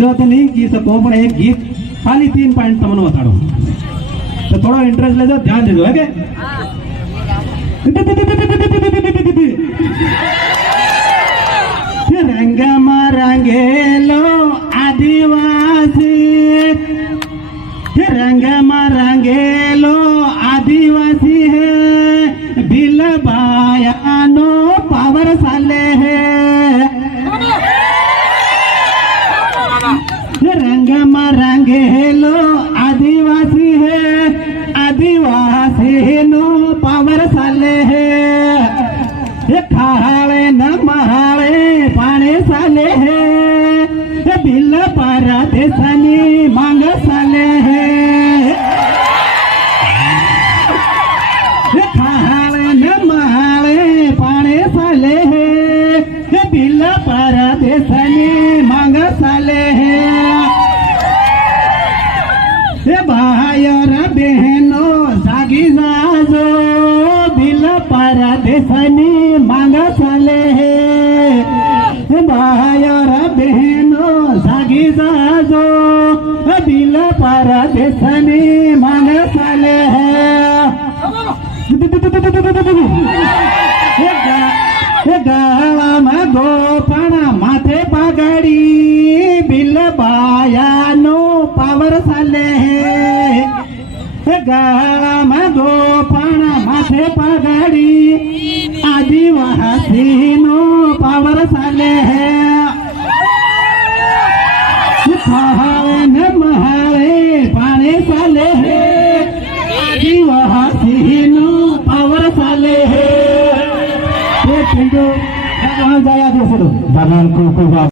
तो नहीं की सको पण एक गीत खाली 3 पॉइंट तमन बताड़ो तो थोड़ा इंटरेस्ट ले जाओ, ध्यान दे दो है के रंग मारंगेलो आदिवासी, रंग मारंगेलो आदिवासी है, बिल बायानो पावर साले है, रंग मारंगेलो आदिवासी है, आदिवासी नो पावर साले है, खाले न महाले पाने साले है, बिल पारा देशनी मांग साले है, खाले न महाले पाने साले है, बिल पारा देशनी मांग साले है, भाई और बहनों जागी जाजो, बिल पारा देशनी मांग साले है, भाई और बहनों जागी जाजो, बिल पारा देशनी मांग साले है, गाला में गोपना माथे पगड़ी, बिल बायानो पावर साले है, गाला में गोपना माथे पगड़ी, आदिवासी नो पावर साले है, खाने महाले पाने साले है, आदिवासी नो पावर साले है, ये पिंडो जाया दो